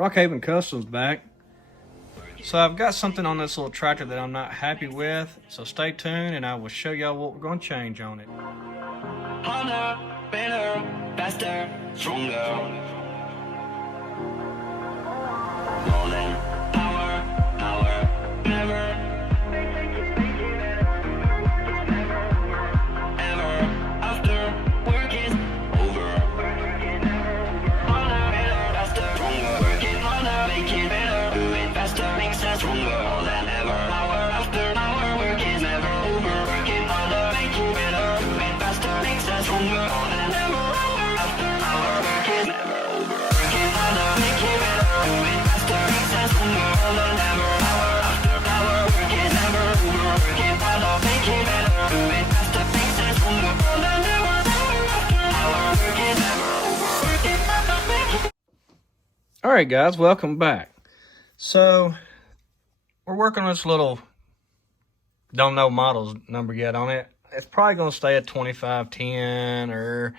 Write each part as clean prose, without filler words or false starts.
Rockhaven Customs back. So I've got something on this little tractor that I'm not happy with, so stay tuned and I will show y'all what we're going to change on it. Harder, better, faster, stronger. More than power, never. Ever after work is over. Harder, better, faster, stronger. Working harder, make it better. Do it faster, makes us stronger. More than ever. Hour after hour, work is never over. Working harder, make it better. Do it faster, makes us stronger. More than ever. Hour after hour, work is never over. Working harder, make it better. Do it faster, makes us stronger. More than ever. Hour after hour, work is never over. Working harder, make it better. Do it faster, makes us stronger. More than ever. Hour after hour, work is never over. Working harder, make it. All right, guys, welcome back. So we're working on this little, don't know model's number yet on it. It's probably going to stay at 2510 or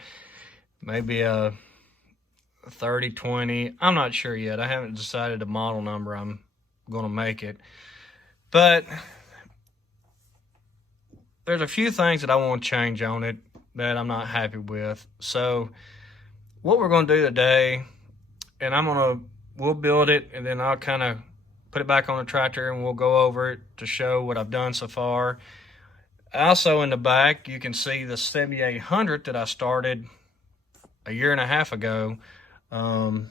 maybe a 3020. I'm not sure yet. I haven't decided the model number I'm going to make it. But there's a few things that I want to change on it that I'm not happy with. So what we're going to do today, and we'll build it and then I'll kind of put it back on the tractor and we'll go over it to show what I've done so far. Also in the back, you can see the 7800 that I started a year and a half ago. I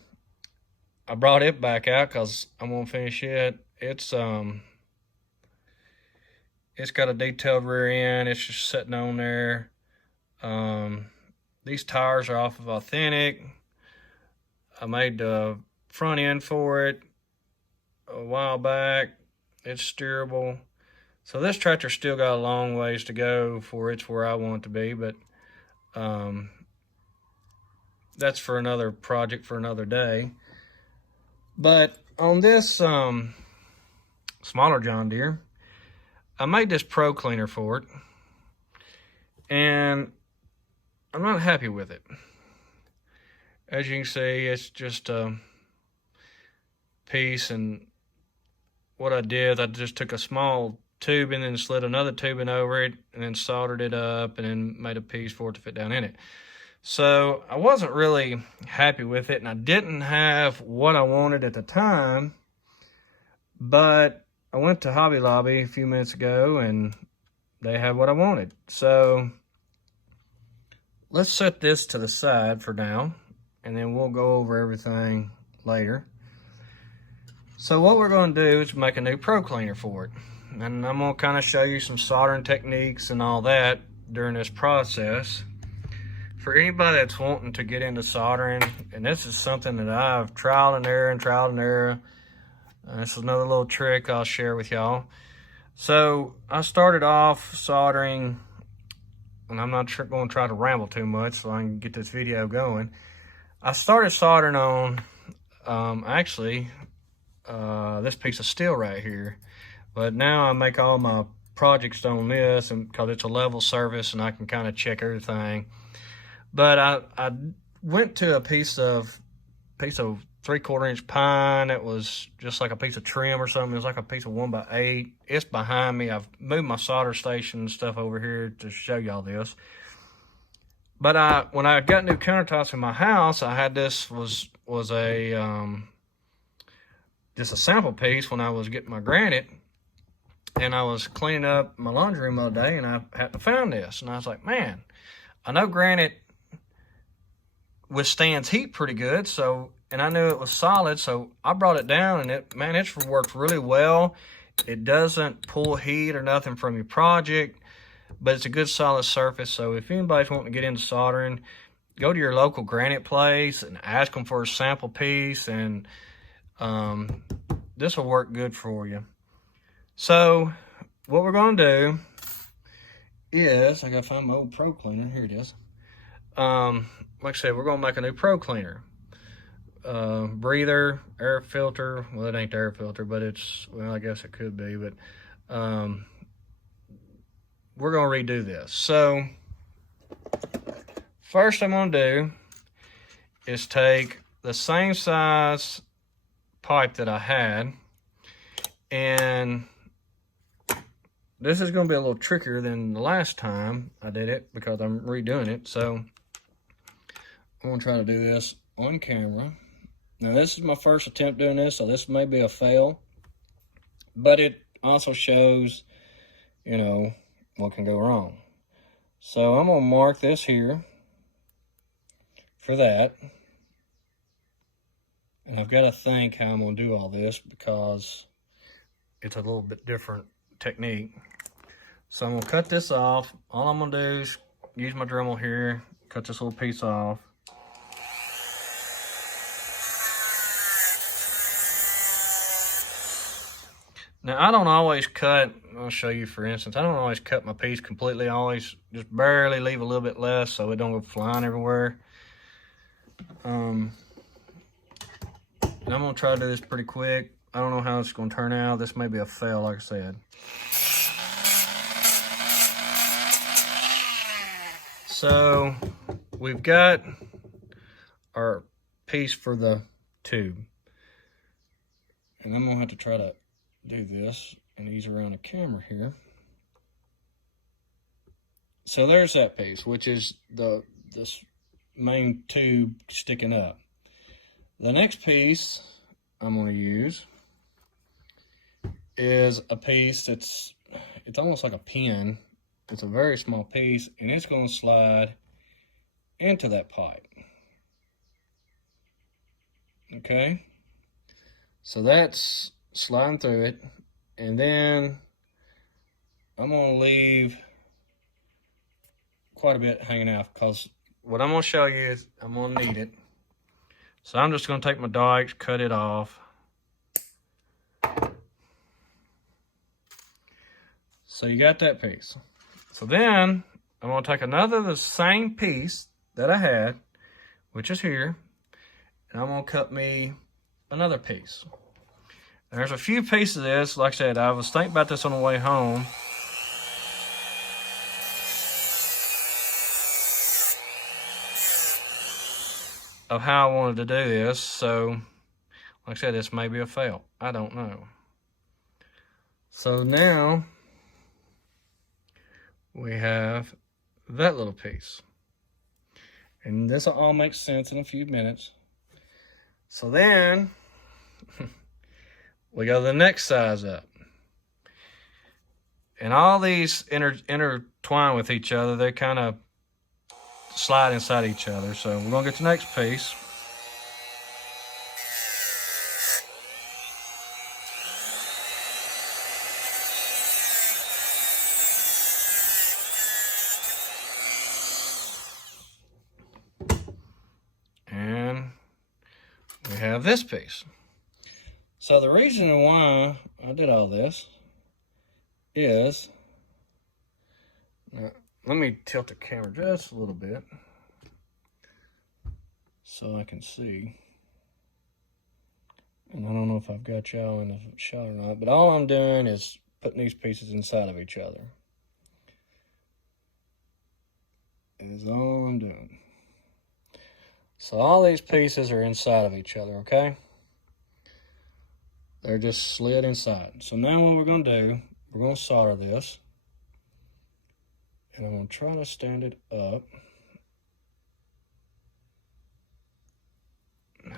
brought it back out because I'm gonna finish it. It's got a detailed rear end. It's just sitting on there. These tires are off of Authentic. I made the front end for it a while back. It's steerable. So this tractor still got a long ways to go for it's where I want it to be, but that's for another project for another day. But on this smaller John Deere, I made this Pro Cleaner for it, and I'm not happy with it. As you can see, it's just a piece, and what I did, I just took a small tube and then slid another tubing over it and then soldered it up and then made a piece for it to fit down in it. So I wasn't really happy with it, and I didn't have what I wanted at the time, but I went to Hobby Lobby a few minutes ago and they had what I wanted. So let's set this to the side for now and then we'll go over everything later. So what we're going to do is make a new Pro Cleaner for it. And I'm going to kind of show you some soldering techniques and all that during this process. For anybody that's wanting to get into soldering, and this is something that I've trial and error. This is another little trick I'll share with y'all. So I started off soldering, and I'm not going to try to ramble too much so I can get this video going. I started soldering on this piece of steel right here, but now I make all my projects on this, and because it's a level surface and I can kind of check everything. But I went to a piece of 3/4 inch pine that was just like a piece of trim or something. It was like a piece of 1x8. It's behind me. I've moved my solder station and stuff over here to show y'all this. But when I got new countertops in my house, I had this was just a sample piece when I was getting my granite, and I was cleaning up my laundry room the other day, and I had to find this, and I was like, man, I know granite withstands heat pretty good, so, and I knew it was solid, so I brought it down, and it's worked really well. It doesn't pull heat or nothing from your project, but it's a good solid surface. So if anybody's wanting to get into soldering, go to your local granite place and ask them for a sample piece, and this will work good for you. So what we're going to do is, I got to find my old Pro Cleaner. Here it is. Like I said, we're going to make a new Pro Cleaner. Breather, air filter. Well, it ain't the air filter, but it's, well, I guess it could be, but we're going to redo this. So first I'm going to do is take the same size pipe that I had. And this is going to be a little trickier than the last time I did it because I'm redoing it. So I'm going to try to do this on camera. Now this is my first attempt doing this, so this may be a fail. But it also shows, you know, what can go wrong. So I'm going to mark this here for that. And I've got to think how I'm going to do all this because it's a little bit different technique. So I'm going to cut this off. All I'm going to do is use my Dremel here, cut this little piece off. Now, I don't always cut, I'll show you for instance, I don't always cut my piece completely, I always just barely leave a little bit less so it don't go flying everywhere. And I'm going to try to do this pretty quick. I don't know how it's going to turn out. This may be a fail, like I said. So, we've got our piece for the tube. And I'm going to have to try to do this and ease around the camera here. So there's that piece, which is this main tube sticking up. The next piece I'm going to use is a piece it's almost like a pin. It's a very small piece, and it's going to slide into that pipe. Okay, so that's sliding through it, and then I'm going to leave quite a bit hanging out because what I'm going to show you is I'm going to need it. So I'm just going to take my dikes, cut it off. So you got that piece. So then I'm going to take the same piece that I had, which is here, and I'm going to cut me another piece. There's a few pieces of this. Like I said, I was thinking about this on the way home. Of how I wanted to do this. So, like I said, this may be a fail. I don't know. So now we have that little piece. And this will all make sense in a few minutes. So then we go to the next size up. And all these intertwine with each other. They kind of slide inside each other. So we're going to get the next piece. And we have this piece. So the reason why I did all this is, now, let me tilt the camera just a little bit so I can see. And I don't know if I've got y'all in the shot or not, but all I'm doing is putting these pieces inside of each other. Is all I'm doing. So all these pieces are inside of each other, okay? They're just slid inside. So now what we're going to do, we're going to solder this. And I'm going to try to stand it up.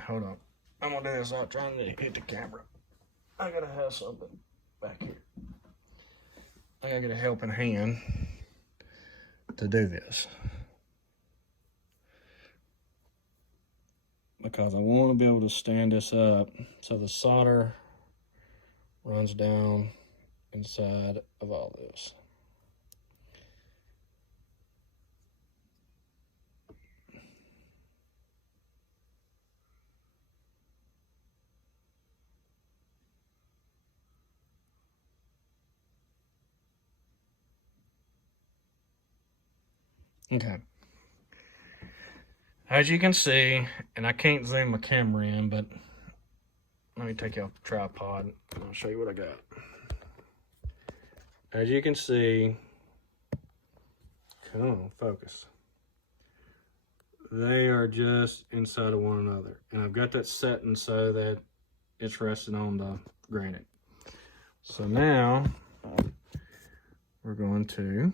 Hold on. I'm going to do this without trying to hit the camera. I got to have something back here. I got to get a helping hand to do this. Because I want to be able to stand this up so the solder runs down inside of all this. Okay. As you can see, and I can't zoom my camera in, but let me take you off the tripod and I'll show you what I got. As you can see, come on, focus. They are just inside of one another. And I've got that setting so that it's resting on the granite. So now we're going to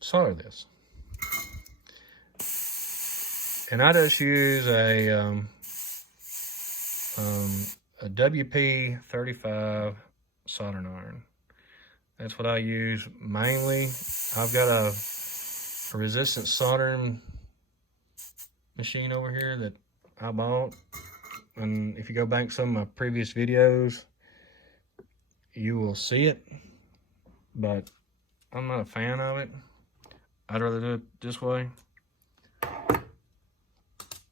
solder this. And I just use a WP35 soldering iron. That's what I use mainly. I've got a resistant soldering machine over here that I bought. And if you go back to some of my previous videos, you will see it. But I'm not a fan of it. I'd rather do it this way.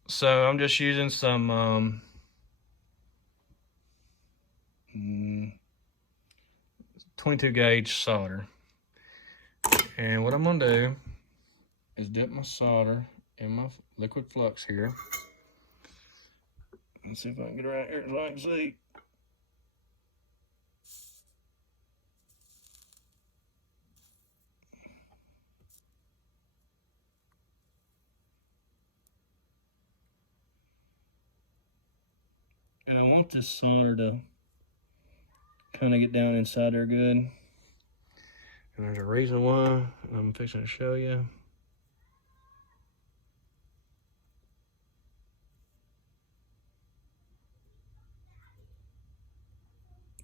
So I'm just using some 22 gauge solder. And what I'm gonna do is dip my solder in my liquid flux here. Let's see if I can get it right here so I can see. And I want this solder to kind of get down inside there good. And there's a reason why I'm fixing to show you.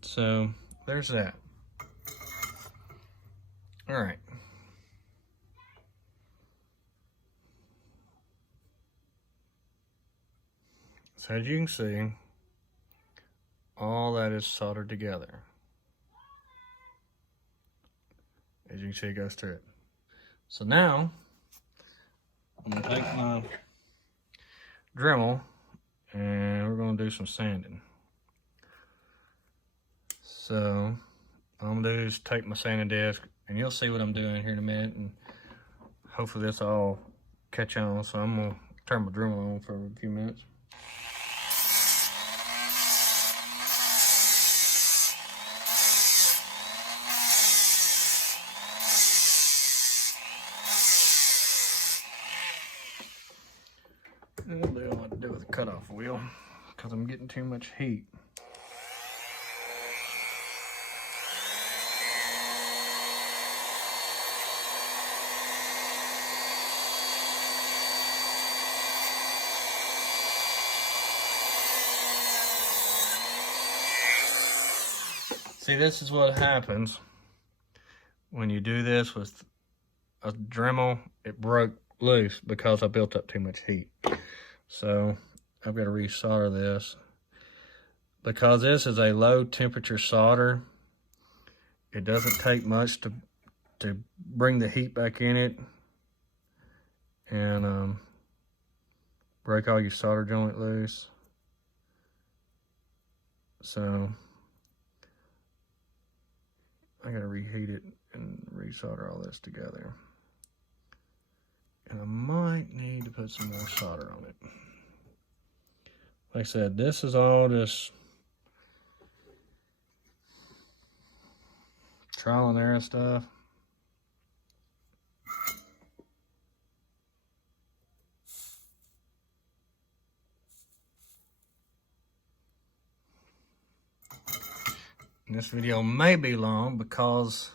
So there's that. All right. So as you can see, all that is soldered together. As you can see, it goes through it. So now, I'm gonna take my Dremel and we're gonna do some sanding. So, all I'm gonna do is take my sanding disc, and you'll see what I'm doing here in a minute, and hopefully this will all catch on. So I'm gonna turn my Dremel on for a few minutes. And I'll do what I do with the cutoff wheel, because I'm getting too much heat. See, this is what happens when you do this with a Dremel. It broke loose because I built up too much heat. So I've got to resolder this. Because this is a low temperature solder, it doesn't take much to bring the heat back in it and break all your solder joint loose. So I gotta reheat it and resolder all this together. And I might need to put some more solder on it. Like I said, this is all just trial and error stuff. And this video may be long because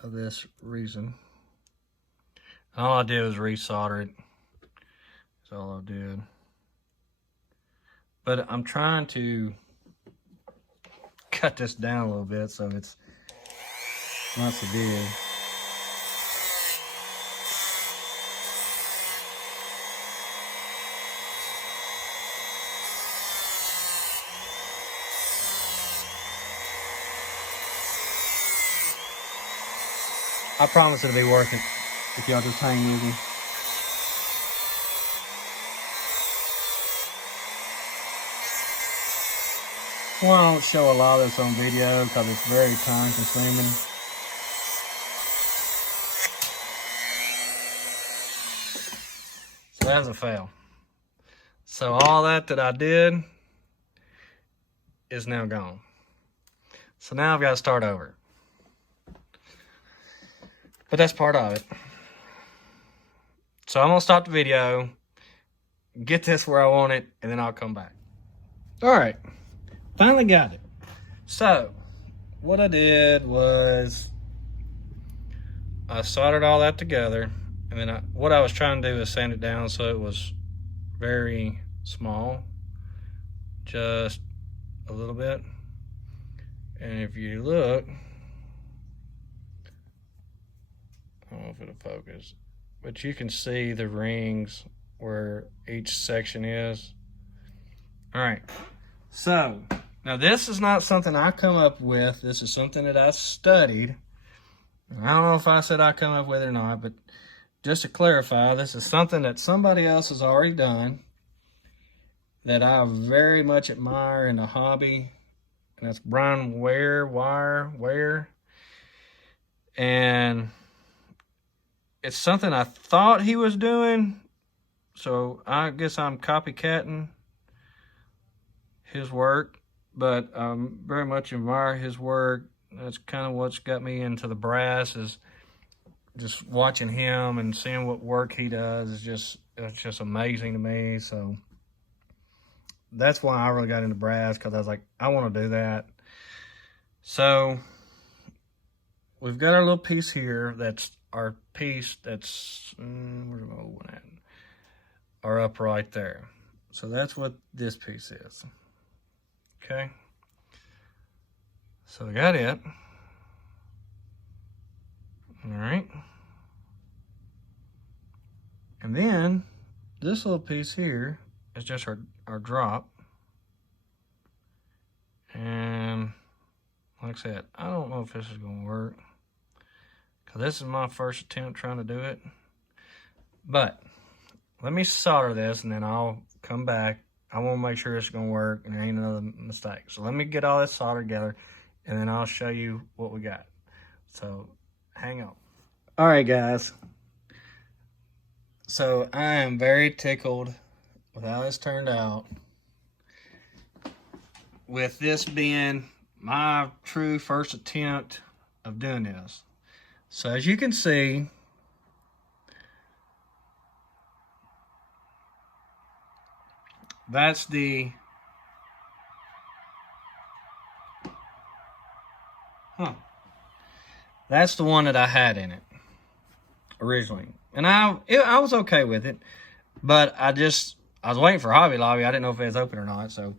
of this reason. All I did was resolder it. That's all I did. But I'm trying to cut this down a little bit so it's not so big. I promise it'll be worth it if y'all just hang with me. Well, I don't show a lot of this on video because it's very time consuming. So that was a fail. So all that I did is now gone. So now I've got to start over. But that's part of it. So I'm gonna stop the video, get this where I want it, and then I'll come back. All right, finally got it. So what I did was I soldered all that together, and then what I was trying to do is sand it down so it was very small, just a little bit. And if you look, I don't know if it'll focus, but you can see the rings where each section is. All right, so now this is not something I come up with. This is something that I studied. I don't know if I said I come up with it or not, but just to clarify, this is something that somebody else has already done that I very much admire in the hobby, and that's Brian Ware. And it's something I thought he was doing, so I guess I'm copycatting his work, but I very much admire his work. That's kind of what's got me into the brass, is just watching him and seeing what work he does it's just amazing to me. So that's why I really got into brass, because I was like, I want to do that. So we've got our little piece here. That's our piece. That's where's my old one at? Or up right there. So that's what this piece is. Okay. So we got it. All right. And then this little piece here is just our drop. And like I said, I don't know if this is going to work, because this is my first attempt trying to do it. But let me solder this, and then I'll come back. I want to make sure it's going to work and there ain't another mistake. So let me get all this soldered together, and then I'll show you what we got. So hang on. All right, guys. So I am very tickled with how this turned out, with this being my true first attempt of doing this. So as you can see, that's that's the one that I had in it originally. And I was okay with it, but I was waiting for Hobby Lobby. I didn't know if it was open or not. So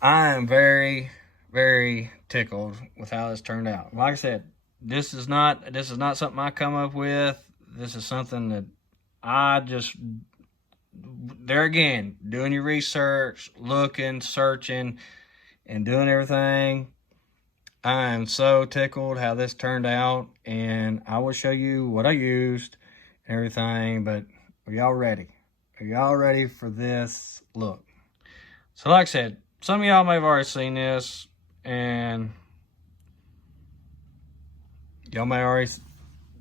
I am very, very tickled with how this turned out. Like I said, this is not something I come up with. This is something that I just, there again, doing your research, looking, searching, and doing everything. I am so tickled how this turned out, and I will show you what I used and everything. But are y'all ready? Are y'all ready for this look? So like I said, some of y'all may have already seen this, and y'all may already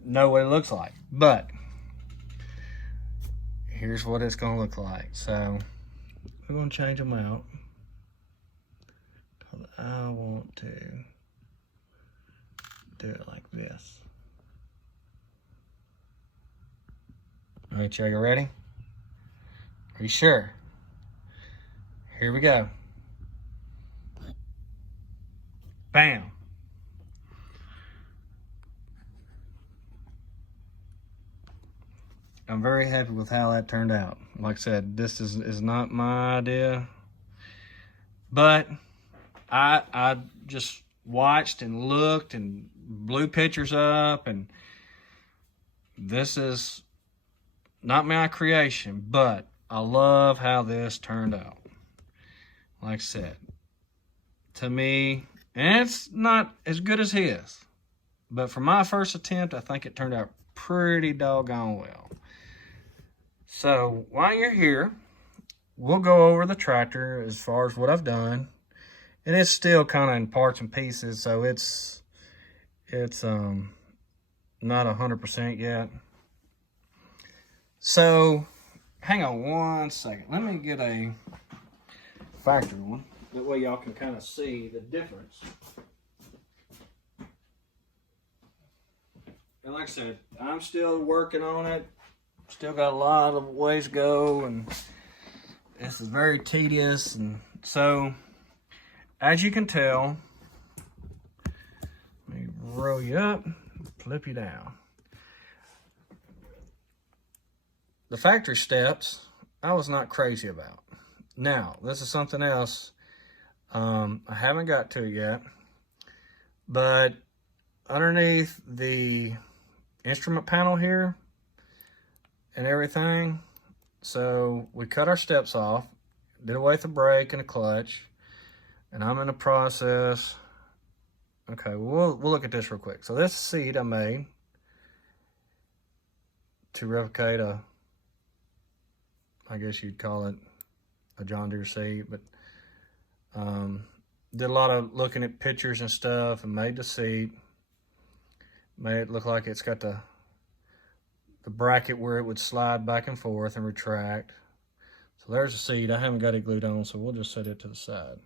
know what it looks like, but here's what it's gonna look like. So we're gonna change them out, because I want to do it like this. All right, y'all, you ready? Are you sure? Here we go. Bam. I'm very happy with how that turned out. Like I said, this is not my idea, but I just watched and looked and blew pictures up, and this is not my creation, but I love how this turned out. Like I said, to me, and it's not as good as his, but for my first attempt, I think it turned out pretty doggone well. So while you're here, we'll go over the tractor as far as what I've done. And it's still kind of in parts and pieces, so it's not 100% yet. So hang on one second. Let me get a factory one. That way y'all can kind of see the difference. And like I said, I'm still working on it. still got a lot of ways to go, and this is very tedious. And so, as you can tell, let me roll you up, flip you down. The factory steps, I was not crazy about. Now, this is something else I haven't got to yet, but underneath the instrument panel here and everything, so we cut our steps off, did away with the brake and the clutch, and I'm in the process. Okay, we'll look at this real quick. So this seat I made to replicate I guess you'd call it a John Deere seat, but did a lot of looking at pictures and stuff and made the seat. Made it look like it's got the bracket where it would slide back and forth and retract. So there's the seat. I haven't got it glued on, so we'll just set it to the side.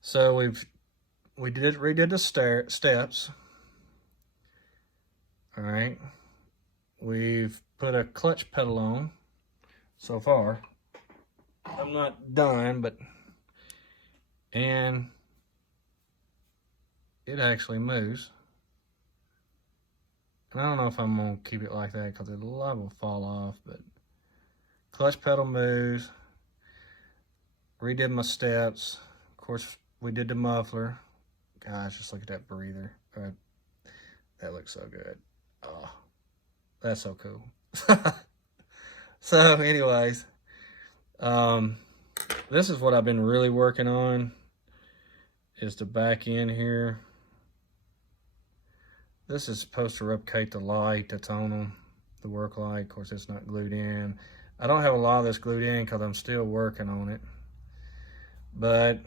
So we redid the steps. All right. We've put a clutch pedal on so far. I'm not done, and it actually moves. And I don't know if I'm gonna keep it like that because the light will fall off, but clutch pedal moves. Redid my steps. Of course, we did the muffler. Gosh, just look at that breather. That looks so good. Oh, that's so cool. So anyways, this is what I've been really working on, is the back end here. This is supposed to replicate the light that's on them, the work light. Of course, it's not glued in. I don't have a lot of this glued in because I'm still working on it. But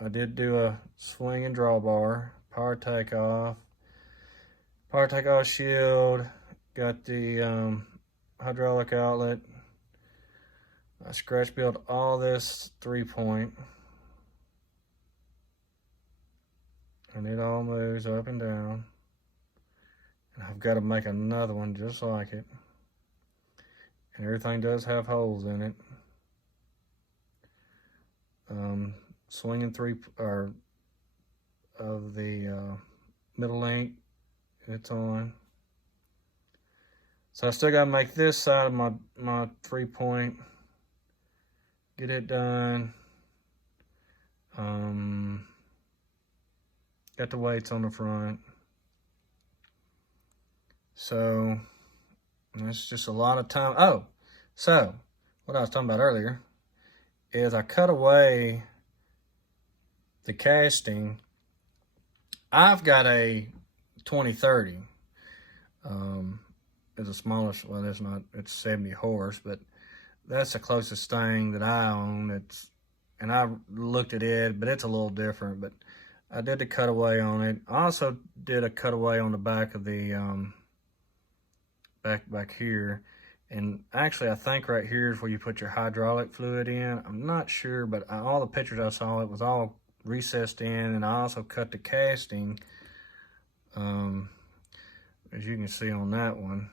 I did do a swing and drawbar, power takeoff shield, got the hydraulic outlet. I scratch built all this 3-point. And it all moves up and down. And I've got to make another one just like it. And everything does have holes in it. Swinging of the middle link, it's on. So I still got to make this side of my 3-point. Get it done. Got the weights on the front. So it's just a lot of time. Oh, so what I was talking about earlier is I cut away the casting. I've got a 2030. It's the smallest, well, it's 70 horse, but that's the closest thing that I own. And I looked at it, but it's a little different. But I did the cutaway on it. I also did a cutaway on the back of the back here. And actually, I think right here is where you put your hydraulic fluid in. I'm not sure, but all the pictures I saw, it was all recessed in. And I also cut the casting, as you can see on that one.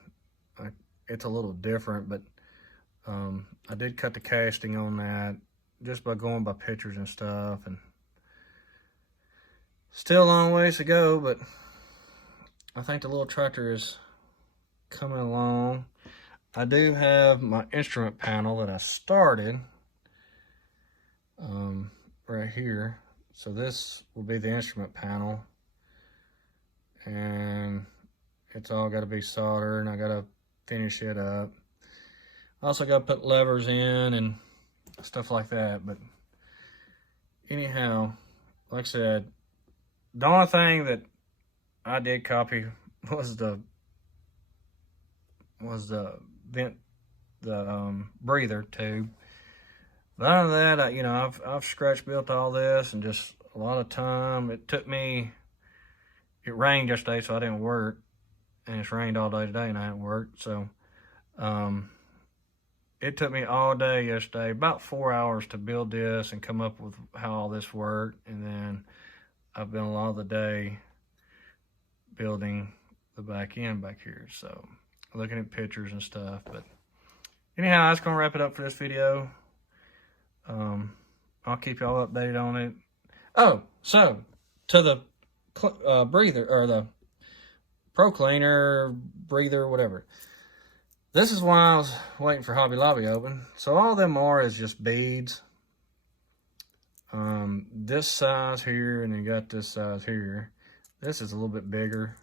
It's a little different, but I did cut the casting on that just by going by pictures and stuff. And still a long ways to go, but I think the little tractor is coming along. I do have my instrument panel that I started right here. So this will be the instrument panel, and it's all got to be soldered, and I got to finish it up. I also got to put levers in and stuff like that. But anyhow, like I said, the only thing that I did copy was the breather tube. But other than that, I've scratch built all this, and just a lot of time. It took me. It rained yesterday, so I didn't work, and it's rained all day today, and I haven't worked. So, it took me all day yesterday, about 4 hours to build this and come up with how all this worked, and then I've been a lot of the day building the back end back here. So looking at pictures and stuff. But anyhow, that's gonna wrap it up for this video. I'll keep y'all updated on it. Oh, so to the breather, or the Pro Cleaner breather, whatever. This is why I was waiting for Hobby Lobby open. So all them are is just beads. This size here, and you got this size here. This is a little bit bigger.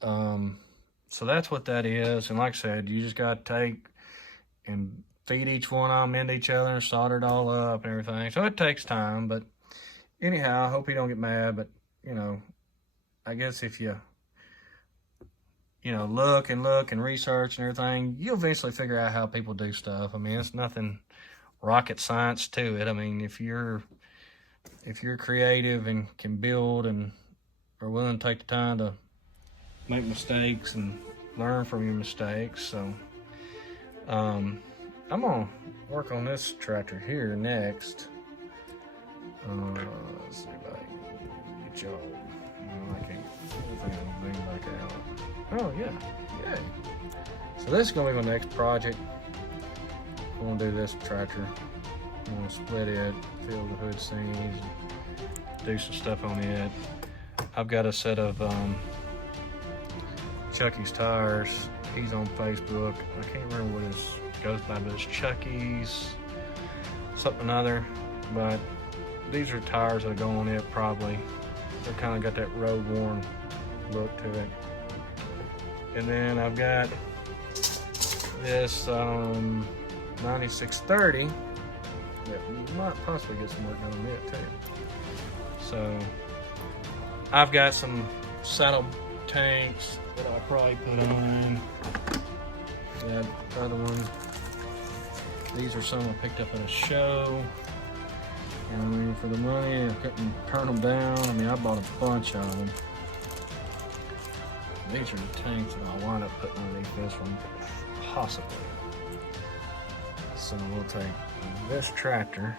So that's what that is. And like I said, you just got to take and feed each one of them into each other and solder it all up and everything. So it takes time, but anyhow, I hope you don't get mad. But, you know, I guess if you look and research and everything, you'll eventually figure out how people do stuff. I mean, it's nothing rocket science to it. I mean, if you're creative and can build and are willing to take the time to make mistakes and learn from your mistakes. So I'm gonna work on this tractor here next. Let's see if I can get y'all. No, I can't. Bring back out. Oh yeah, yay. So this is gonna be my next project. I'm gonna do this tractor. I'm gonna split it, fill the hood seams, do some stuff on it. I've got a set of Chucky's tires. He's on Facebook. I can't remember what his goes by, but it's Chucky's something or other. But these are tires that go on it probably. They're kind of got that road worn look to it. And then I've got this 9630 that might possibly get some work done on it too. So I've got some saddle tanks that I'll probably put on. That other one. These are some I picked up at a show. And I mean, for the money, I couldn't turn them down. I mean, I bought a bunch of them. These are the tanks that I'll wind up putting underneath this one, possibly. So we'll take this tractor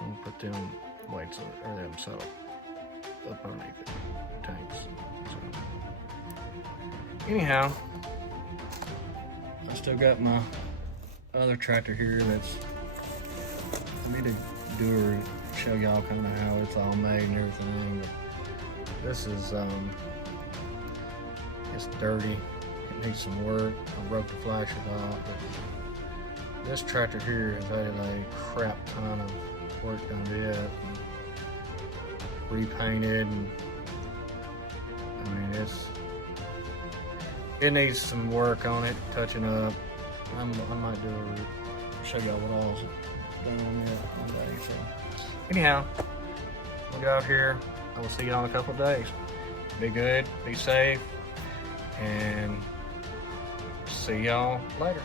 and we'll put them weights or them set up underneath it, tanks. So, anyhow, I still got my other tractor here that's, I need to do show y'all kind of how it's all made and everything. But this is it's dirty. It needs some work. I broke the flashers off, but this tractor here has had a crap ton of work done to it, and repainted, and I mean it needs some work on it, touching up. I might show y'all what all's done on it one day. So anyhow, we'll get out here. I will see y'all in a couple of days. Be good, be safe, and see y'all later.